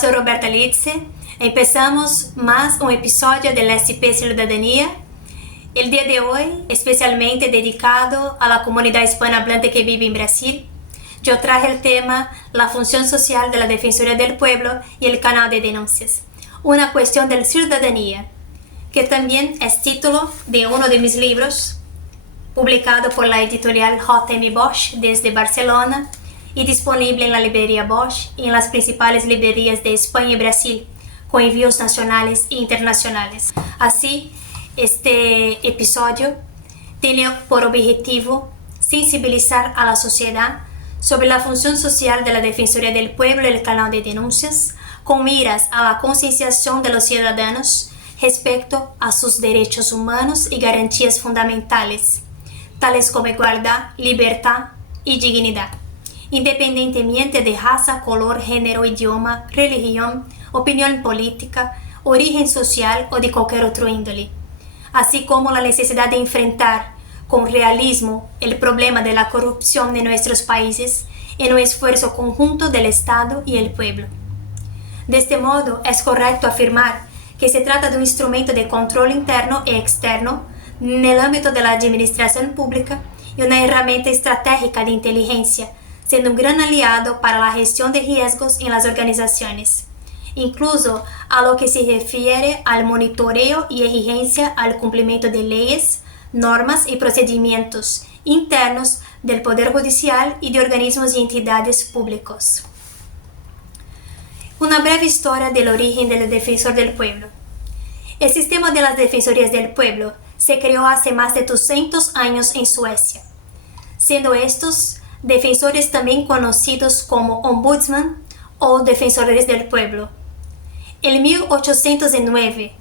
soy Roberta Litze. Empezamos más un episodio del SP Ciudadanía. El día de hoy, especialmente dedicado a la comunidad hispanohablante que vive en Brasil, yo traje el tema la función social de la Defensoría del Pueblo y el canal de denuncias, una cuestión de ciudadanía, que también es título de uno de mis libros, publicado por la editorial J.M. Bosch desde Barcelona y disponible en la librería Bosch y en las principales librerías de España y Brasil, con envíos nacionales e internacionales. Así, este episodio tiene por objetivo sensibilizar a la sociedad sobre la función social de la Defensoría del Pueblo y el canal de denuncias, con miras a la concienciación de los ciudadanos respecto a sus derechos humanos y garantías fundamentales, tales como igualdad, libertad y dignidad, independientemente de raza, color, género, idioma, religión, opinión política, origen social o de cualquier otro índole, así como la necesidad de enfrentar con realismo el problema de la corrupción de nuestros países en un esfuerzo conjunto del Estado y el pueblo. De este modo, es correcto afirmar que se trata de un instrumento de control interno y externo en el ámbito de la administración pública y una herramienta estratégica de inteligencia, siendo un gran aliado para la gestión de riesgos en las organizaciones, incluso a lo que se refiere al monitoreo y exigencia al cumplimiento de leyes, normas y procedimientos internos del Poder Judicial y de organismos y entidades públicos. Una breve historia del origen del Defensor del Pueblo. El sistema de las Defensorías del Pueblo se creó hace más de 200 años en Suecia, siendo estos defensores también conocidos como ombudsman o defensores del pueblo. En 1809,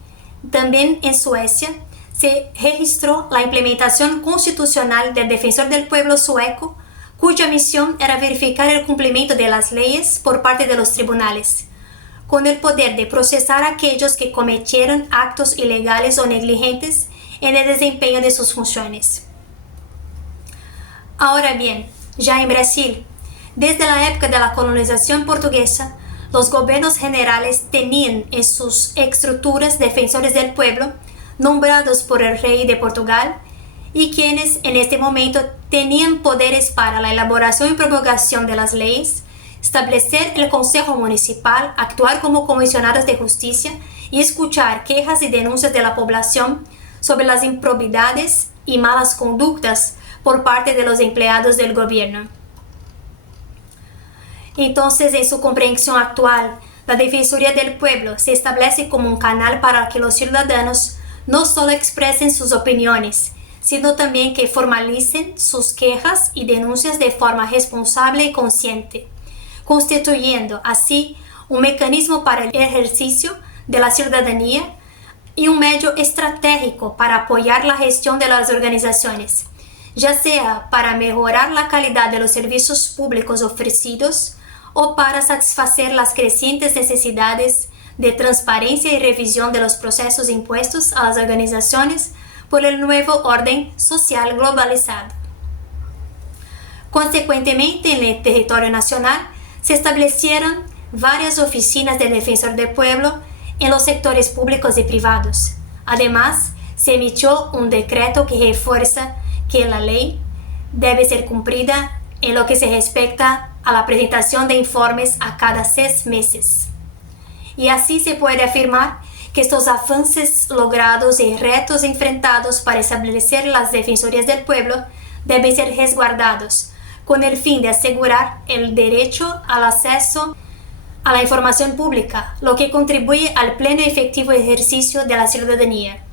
también en Suecia, se registró la implementación constitucional del Defensor del Pueblo sueco, cuya misión era verificar el cumplimiento de las leyes por parte de los tribunales, con el poder de procesar a aquellos que cometieron actos ilegales o negligentes en el desempeño de sus funciones. Ahora bien, ya en Brasil, desde la época de la colonización portuguesa, los gobiernos generales tenían en sus estructuras defensores del pueblo, nombrados por el rey de Portugal, y quienes en este momento tenían poderes para la elaboración y promulgación de las leyes, establecer el Consejo Municipal, actuar como comisionados de justicia y escuchar quejas y denuncias de la población sobre las improbidades y malas conductas por parte de los empleados del gobierno. Entonces, en su comprensión actual, la Defensoría del Pueblo se establece como un canal para que los ciudadanos no solo expresen sus opiniones, sino también que formalicen sus quejas y denuncias de forma responsable y consciente, constituyendo así un mecanismo para el ejercicio de la ciudadanía y un medio estratégico para apoyar la gestión de las organizaciones, ya sea para mejorar la calidad de los servicios públicos ofrecidos o para satisfacer las crecientes necesidades de transparencia y revisión de los procesos impuestos a las organizaciones por el nuevo orden social globalizado. Consecuentemente, en el territorio nacional se establecieron varias oficinas del Defensor del Pueblo en los sectores públicos y privados. Además, se emitió un decreto que refuerza que la ley debe ser cumplida en lo que se respecta a la presentación de informes a cada 6 meses. Y así se puede afirmar que estos avances logrados y retos enfrentados para establecer las defensorías del pueblo deben ser resguardados con el fin de asegurar el derecho al acceso a la información pública, lo que contribuye al pleno y efectivo ejercicio de la ciudadanía.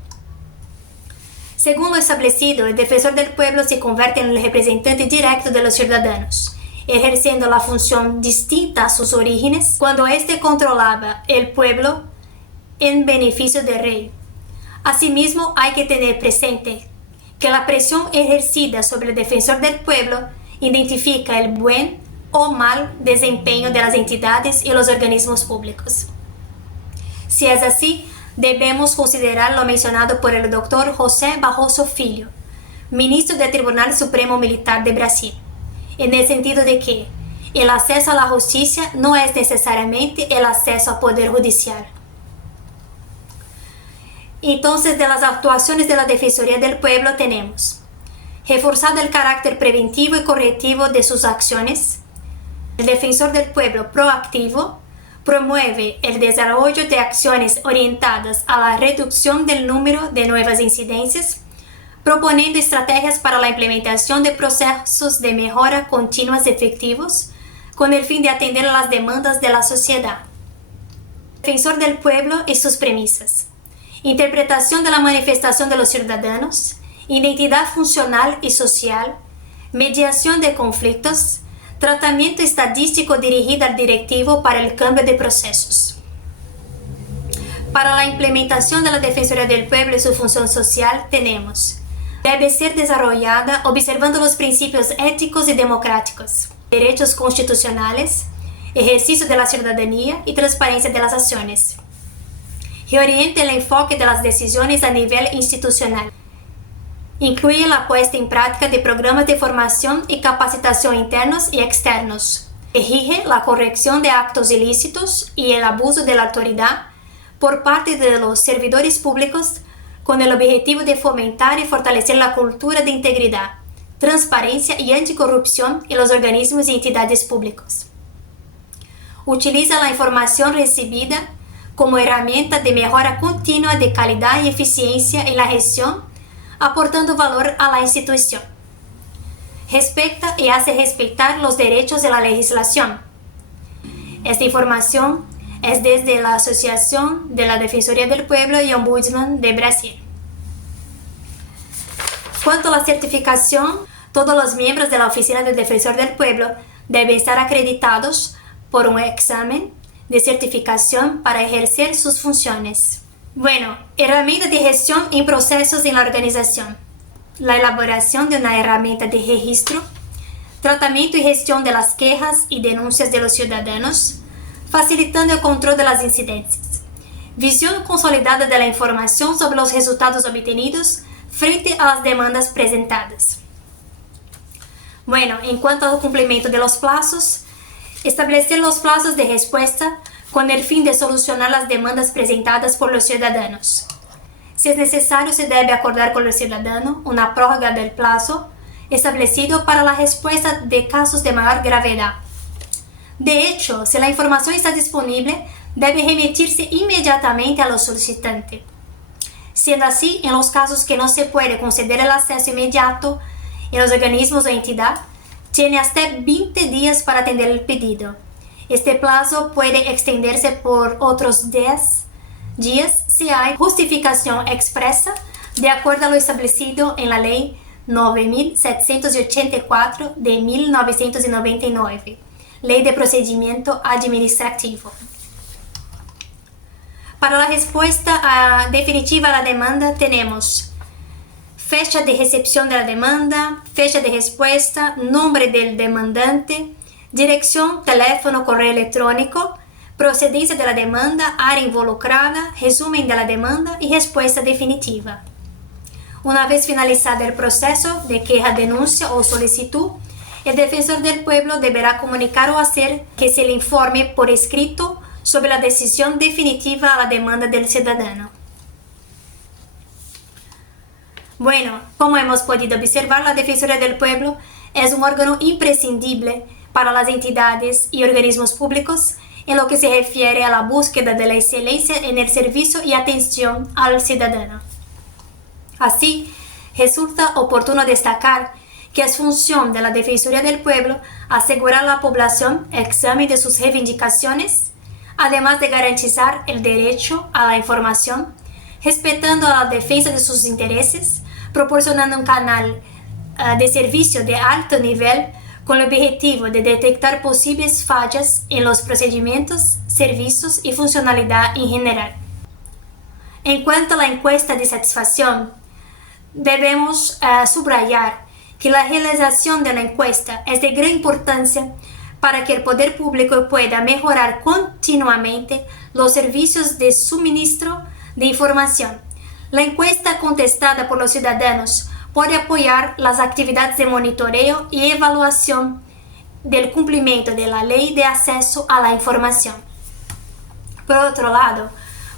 Según lo establecido, el defensor del pueblo se convierte en el representante directo de los ciudadanos, ejerciendo la función distinta a sus orígenes cuando éste controlaba el pueblo en beneficio del rey. Asimismo, hay que tener presente que la presión ejercida sobre el defensor del pueblo identifica el buen o mal desempeño de las entidades y los organismos públicos. Si es así, debemos considerar lo mencionado por el Dr. José Barroso Filho, ministro del Tribunal Supremo Militar de Brasil, en el sentido de que el acceso a la justicia no es necesariamente el acceso al poder judicial. Entonces, de las actuaciones de la Defensoría del Pueblo tenemos reforzado el carácter preventivo y correctivo de sus acciones. El Defensor del Pueblo proactivo promueve el desarrollo de acciones orientadas a la reducción del número de nuevas incidencias, proponiendo estrategias para la implementación de procesos de mejora continuos efectivos con el fin de atender a las demandas de la sociedad. Defensor del Pueblo y sus premisas. Interpretación de la manifestación de los ciudadanos, identidad funcional y social, mediación de conflictos, tratamiento estadístico dirigido al directivo para el cambio de procesos. Para la implementación de la Defensoría del Pueblo y su función social tenemos: debe ser desarrollada observando los principios éticos y democráticos, derechos constitucionales, ejercicio de la ciudadanía y transparencia de las acciones. Reoriente el enfoque de las decisiones a nivel institucional. Incluye la puesta en práctica de programas de formación y capacitación internos y externos. Exige la corrección de actos ilícitos y el abuso de la autoridad por parte de los servidores públicos con el objetivo de fomentar y fortalecer la cultura de integridad, transparencia y anticorrupción en los organismos y entidades públicos. Utiliza la información recibida como herramienta de mejora continua de calidad y eficiencia en la gestión, aportando valor a la institución. Respeta y hace respetar los derechos de la legislación. Esta información es desde la Asociación de la Defensoría del Pueblo y Ombudsman de Brasil. Cuanto a la certificación, todos los miembros de la Oficina del Defensor del Pueblo deben estar acreditados por un examen de certificación para ejercer sus funciones. Bueno, herramienta de gestión en procesos en la organización. La elaboración de una herramienta de registro, tratamiento y gestión de las quejas y denuncias de los ciudadanos, facilitando el control de las incidencias. Visión consolidada de la información sobre los resultados obtenidos frente a las demandas presentadas. Bueno, en cuanto al cumplimiento de los plazos, establecer los plazos de respuesta con el fin de solucionar las demandas presentadas por los ciudadanos. Si es necesario, se debe acordar con el ciudadano una prórroga del plazo establecido para la respuesta de casos de mayor gravedad. De hecho, si la información está disponible, debe remitirse inmediatamente a los solicitantes. Siendo así, en los casos que no se puede conceder el acceso inmediato en los organismos o entidad, tiene hasta 20 días para atender el pedido. Este plazo puede extenderse por otros 10 días si hay justificación expresa de acuerdo a lo establecido en la Ley 9.784 de 1999, Ley de Procedimiento Administrativo. Para la respuesta definitiva a la demanda tenemos fecha de recepción de la demanda, fecha de respuesta, nombre del demandante, dirección, teléfono, correo electrónico, procedencia de la demanda, área involucrada, resumen de la demanda y respuesta definitiva. Una vez finalizado el proceso de queja, denuncia o solicitud, el defensor del pueblo deberá comunicar o hacer que se le informe por escrito sobre la decisión definitiva a la demanda del ciudadano. Bueno, como hemos podido observar, la Defensoría del Pueblo es un órgano imprescindible para las entidades y organismos públicos en lo que se refiere a la búsqueda de la excelencia en el servicio y atención al ciudadano. Así, resulta oportuno destacar que es función de la Defensoría del Pueblo asegurar a la población el examen de sus reivindicaciones, además de garantizar el derecho a la información, respetando la defensa de sus intereses, proporcionando un canal de servicio de alto nivel con el objetivo de detectar posibles fallas en los procedimientos, servicios y funcionalidad en general. En cuanto a la encuesta de satisfacción, debemos subrayar que la realización de la encuesta es de gran importancia para que el poder público pueda mejorar continuamente los servicios de suministro de información. La encuesta contestada por los ciudadanos puede apoyar las actividades de monitoreo y evaluación del cumplimiento de la Ley de Acceso a la Información. Por otro lado,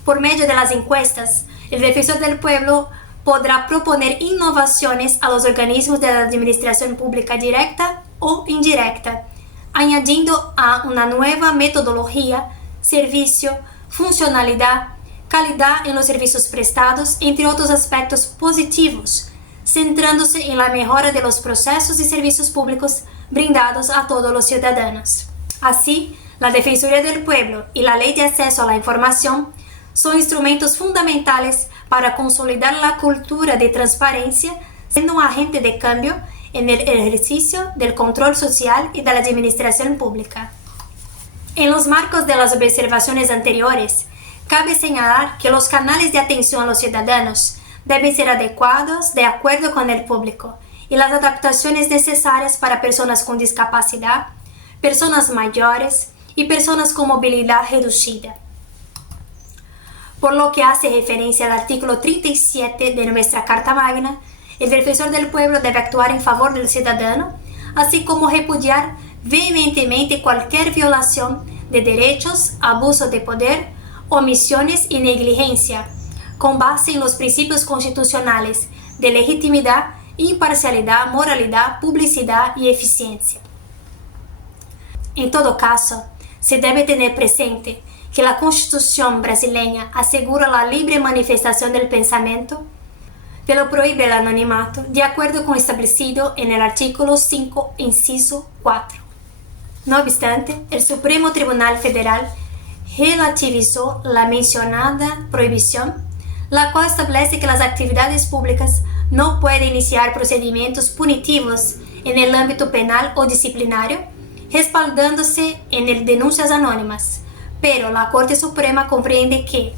por medio de las encuestas, el Defensor del Pueblo podrá proponer innovaciones a los organismos de la administración pública directa o indirecta, añadiendo a una nueva metodología, servicio, funcionalidad, calidad en los servicios prestados, entre otros aspectos positivos, centrándose en la mejora de los procesos y servicios públicos brindados a todos los ciudadanos. Así, la Defensoría del Pueblo y la Ley de Acceso a la Información son instrumentos fundamentales para consolidar la cultura de transparencia, siendo un agente de cambio en el ejercicio del control social y de la administración pública. En los marcos de las observaciones anteriores, cabe señalar que los canales de atención a los ciudadanos deben ser adecuados de acuerdo con el público y las adaptaciones necesarias para personas con discapacidad, personas mayores y personas con movilidad reducida. Por lo que hace referencia al artículo 37 de nuestra Carta Magna, el Defensor del Pueblo debe actuar en favor del ciudadano, así como repudiar vehementemente cualquier violación de derechos, abuso de poder, omisiones y negligencia, con base en los principios constitucionales de legitimidad, imparcialidad, moralidad, publicidad y eficiencia. En todo caso, se debe tener presente que la Constitución brasileña asegura la libre manifestación del pensamiento, pero prohíbe el anonimato, de acuerdo con lo establecido en el artículo 5, inciso 4. No obstante, el Supremo Tribunal Federal relativizó la mencionada prohibición, la cual establece que las actividades públicas no pueden iniciar procedimientos punitivos en el ámbito penal o disciplinario, respaldándose en el denuncias anónimas. Pero la Corte Suprema comprende que,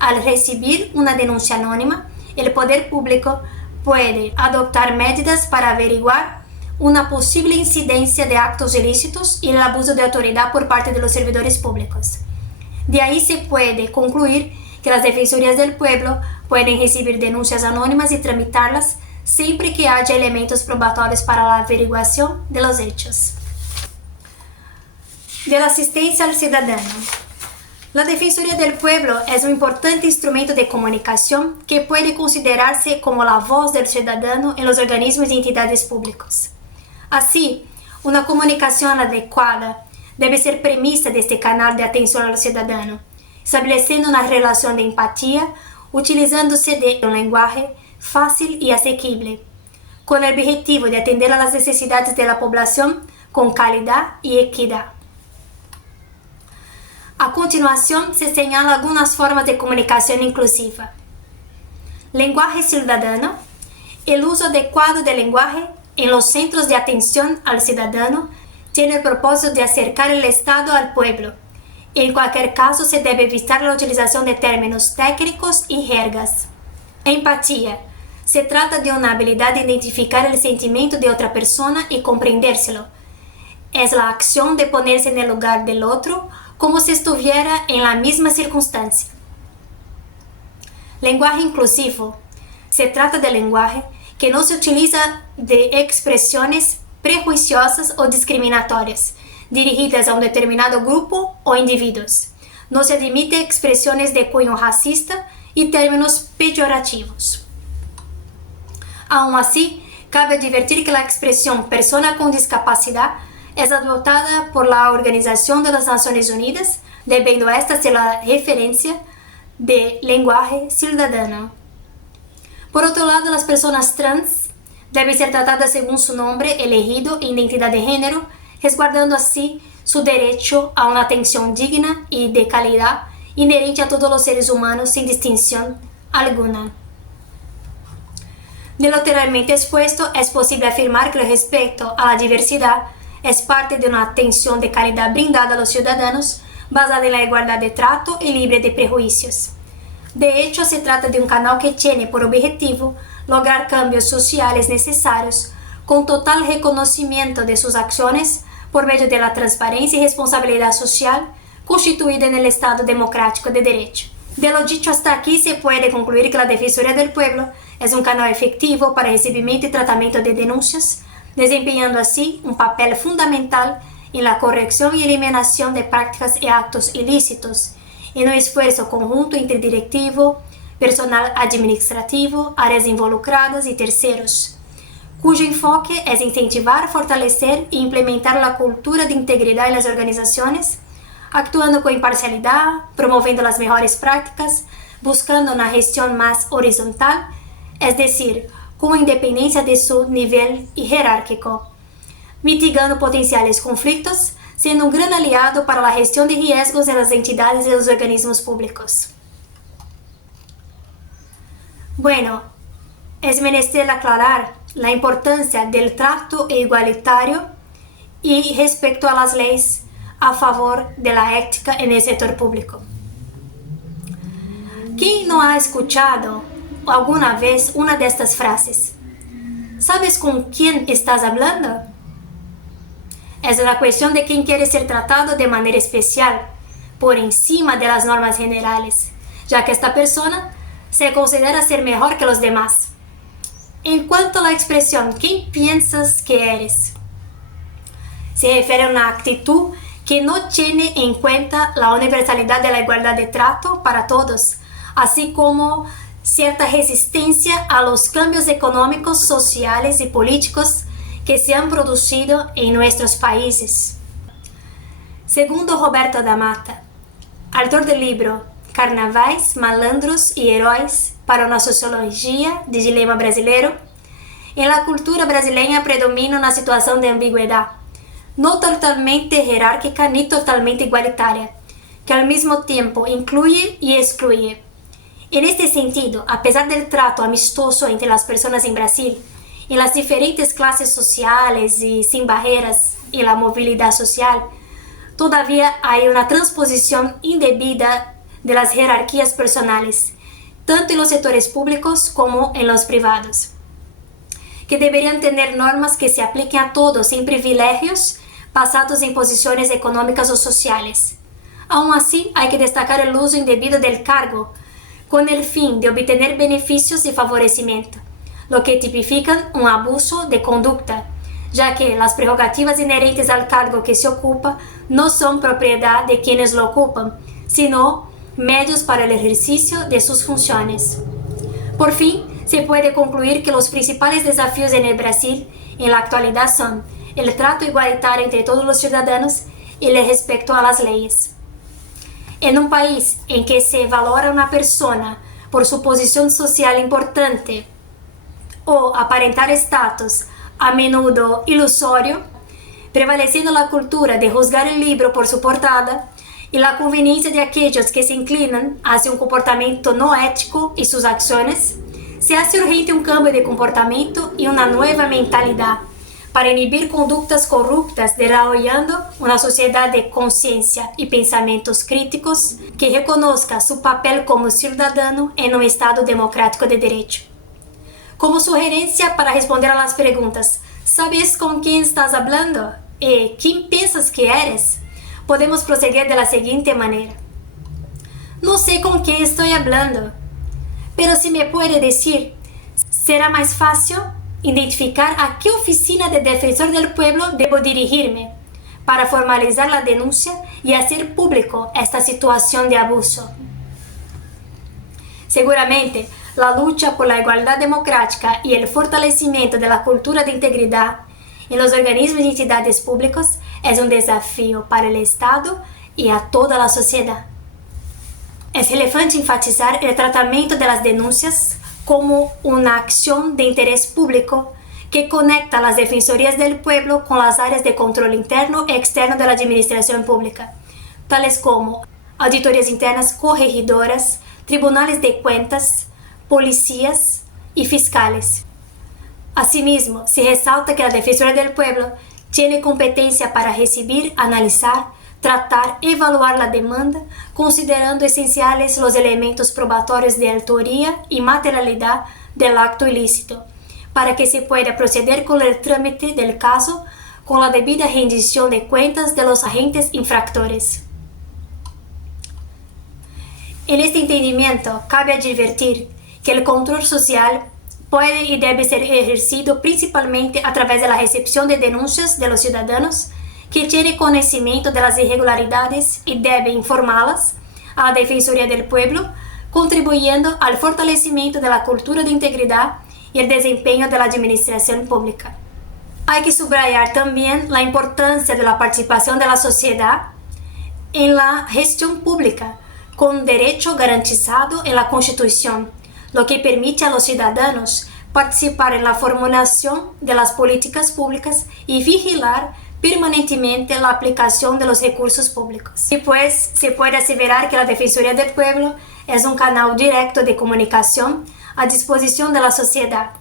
al recibir una denuncia anónima, el poder público puede adoptar medidas para averiguar una posible incidencia de actos ilícitos y el abuso de autoridad por parte de los servidores públicos. De ahí se puede concluir que las defensorías del pueblo pueden recibir denuncias anónimas y tramitarlas siempre que haya elementos probatorios para la averiguación de los hechos. De la asistencia al ciudadano. La Defensoría del Pueblo es un importante instrumento de comunicación que puede considerarse como la voz del ciudadano en los organismos y entidades públicos. Así, una comunicación adecuada debe ser premisa de este canal de atención al ciudadano, estableciendo una relación de empatía, utilizándose de un lenguaje fácil y asequible, con el objetivo de atender a las necesidades de la población con calidad y equidad. A continuación, se señalan algunas formas de comunicación inclusiva. Lenguaje ciudadano. El uso adecuado del lenguaje en los centros de atención al ciudadano tiene el propósito de acercar el Estado al pueblo. En cualquier caso, se debe evitar la utilización de términos técnicos y jergas. Empatía. Se trata de una habilidad de identificar el sentimiento de otra persona y comprendérselo. Es la acción de ponerse en el lugar del otro como si estuviera en la misma circunstancia. Lenguaje inclusivo. Se trata de lenguaje que no se utiliza de expresiones prejuiciosas o discriminatorias, dirigidas a un determinado grupo o individuos. No se admite expresiones de cunho racista y términos peyorativos. Aún así, cabe advertir que la expresión persona con discapacidad es adoptada por la Organización de las Naciones Unidas, debiendo a esta ser la referencia de lenguaje ciudadano. Por otro lado, las personas trans deben ser tratadas según su nombre elegido e identidad de género, resguardando así su derecho a una atención digna y de calidad inherente a todos los seres humanos sin distinción alguna. De lo anteriormente expuesto, es posible afirmar que el respeto a la diversidad es parte de una atención de calidad brindada a los ciudadanos basada en la igualdad de trato y libre de prejuicios. De hecho, se trata de un canal que tiene por objetivo lograr cambios sociales necesarios con total reconocimiento de sus acciones por medio de la transparencia y responsabilidad social constituida en el Estado democrático de derecho. De lo dicho hasta aquí, se puede concluir que la Defensoría del Pueblo es un canal efectivo para recibimiento y tratamiento de denuncias, desempeñando así un papel fundamental en la corrección y eliminación de prácticas y actos ilícitos, en un esfuerzo conjunto entre directivo, personal administrativo, áreas involucradas y terceros, cuyo enfoque es incentivar, fortalecer e implementar la cultura de integridad en las organizaciones, actuando con imparcialidad, promoviendo las mejores prácticas, buscando una gestión más horizontal, es decir, con independencia de su nivel jerárquico, mitigando potenciales conflictos, siendo un gran aliado para la gestión de riesgos de las entidades y los organismos públicos. Bueno, es menester aclarar la importancia del trato igualitario y respecto a las leyes a favor de la ética en el sector público. ¿Quién no ha escuchado alguna vez una de estas frases? ¿Sabes con quién estás hablando? Es una cuestión de quién quiere ser tratado de manera especial, por encima de las normas generales, ya que esta persona se considera ser mejor que los demás. En cuanto a la expresión ¿quién piensas que eres?, se refiere a una actitud que no tiene en cuenta la universalidad de la igualdad de trato para todos, así como cierta resistencia a los cambios económicos, sociales y políticos que se han producido en nuestros países. Segundo Roberto da Mata, autor del libro Carnavais, Malandros y Heróis para una sociología de dilema brasileiro, en la cultura brasileña predomina una situación de ambigüedad, no totalmente jerárquica ni totalmente igualitaria, que al mismo tiempo incluye y excluye. En este sentido, a pesar del trato amistoso entre las personas en Brasil, en las diferentes clases sociales y sin barreras en la movilidad social, todavía hay una transposición indebida de las jerarquías personales, tanto en los sectores públicos como en los privados, que deberían tener normas que se apliquen a todos sin privilegios basados en posiciones económicas o sociales. Aún así, hay que destacar el uso indebido del cargo, con el fin de obtener beneficios y favorecimiento, lo que tipifican un abuso de conducta, ya que las prerrogativas inherentes al cargo que se ocupa no son propiedad de quienes lo ocupan, sino medios para el ejercicio de sus funciones. Por fin, se puede concluir que los principales desafíos en el Brasil en la actualidad son el trato igualitario entre todos los ciudadanos y el respeto a las leyes. En un país en que se valora una persona por su posición social importante o aparentar estatus a menudo ilusorio, prevaleciendo la cultura de juzgar el libro por su portada y la conveniencia de aquellos que se inclinan hacia un comportamiento no ético y sus acciones, se hace urgente un cambio de comportamiento y una nueva mentalidad para inhibir conductas corruptas, desarrollando una sociedad de conciencia y pensamientos críticos que reconozca su papel como ciudadano en un Estado democrático de derecho. Como sugerencia para responder a las preguntas, ¿sabes con quién estás hablando? ¿Quién piensas que eres? Podemos proceder de la siguiente manera. No sé con quién estoy hablando, pero si me puede decir, será más fácil identificar a qué oficina de defensor del pueblo debo dirigirme para formalizar la denuncia y hacer público esta situación de abuso. Seguramente, la lucha por la igualdad democrática y el fortalecimiento de la cultura de integridad en los organismos y entidades públicos es un desafío para el Estado y a toda la sociedad. Es relevante enfatizar el tratamiento de las denuncias como una acción de interés público que conecta las defensorías del pueblo con las áreas de control interno y externo de la administración pública, tales como auditorías internas, corregidoras, tribunales de cuentas, policías y fiscales. Asimismo, se resalta que la Defensoría del Pueblo tiene competencia para recibir, analizar, tratar e evaluar la demanda, considerando esenciales los elementos probatorios de autoría y materialidad del acto ilícito, para que se pueda proceder con el trámite del caso con la debida rendición de cuentas de los agentes infractores. En este entendimiento, cabe advertir que el control social puede y debe ser ejercido principalmente a través de la recepción de denuncias de los ciudadanos que tiene conocimiento de las irregularidades y debe informarlas a la Defensoría del Pueblo, contribuyendo al fortalecimiento de la cultura de integridad y el desempeño de la administración pública. Hay que subrayar también la importancia de la participación de la sociedad en la gestión pública, con un derecho garantizado en la Constitución, lo que permite a los ciudadanos participar en la formulación de las políticas públicas y vigilar permanentemente la aplicación de los recursos públicos. Y pues se puede aseverar que la Defensoría del Pueblo es un canal directo de comunicación a disposición de la sociedad.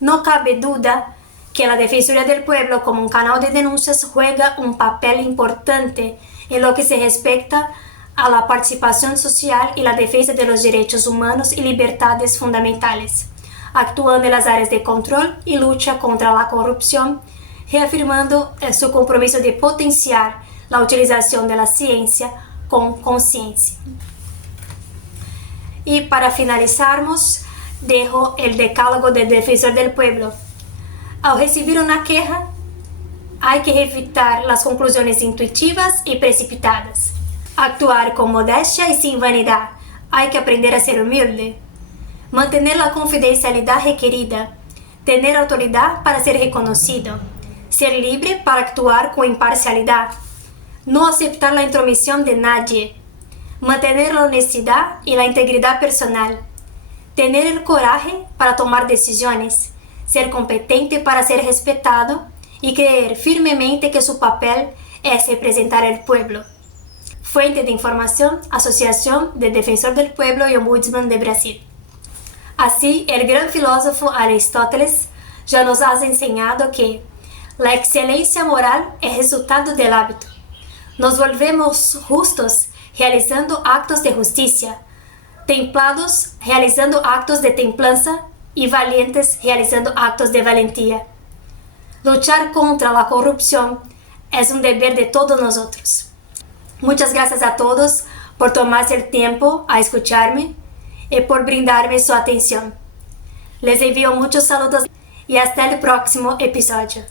No cabe duda que la Defensoría del Pueblo, como un canal de denuncias, juega un papel importante en lo que se respecta a la participación social y la defensa de los derechos humanos y libertades fundamentales, actuando en las áreas de control y lucha contra la corrupción, reafirmando su compromiso de potenciar la utilización de la ciencia con conciencia. Y para finalizarmos, dejo el decálogo del Defensor del Pueblo. Al recibir una queja, hay que evitar las conclusiones intuitivas y precipitadas. Actuar con modestia y sin vanidad. Hay que aprender a ser humilde. Mantener la confidencialidad requerida. Tener autoridad para ser reconocido. Ser libre para actuar con imparcialidad. No aceptar la intromisión de nadie. Mantener la honestidad y la integridad personal. Tener el coraje para tomar decisiones. Ser competente para ser respetado y creer firmemente que su papel es representar al pueblo. Fuente de información, Asociación de Defensor del Pueblo y Ombudsman de Brasil. Así, el gran filósofo Aristóteles ya nos ha enseñado que la excelencia moral es resultado del hábito. Nos volvemos justos realizando actos de justicia, templados realizando actos de templanza y valientes realizando actos de valentía. Luchar contra la corrupción es un deber de todos nosotros. Muchas gracias a todos por tomarse el tiempo a escucharme y por brindarme su atención. Les envío muchos saludos y hasta el próximo episodio.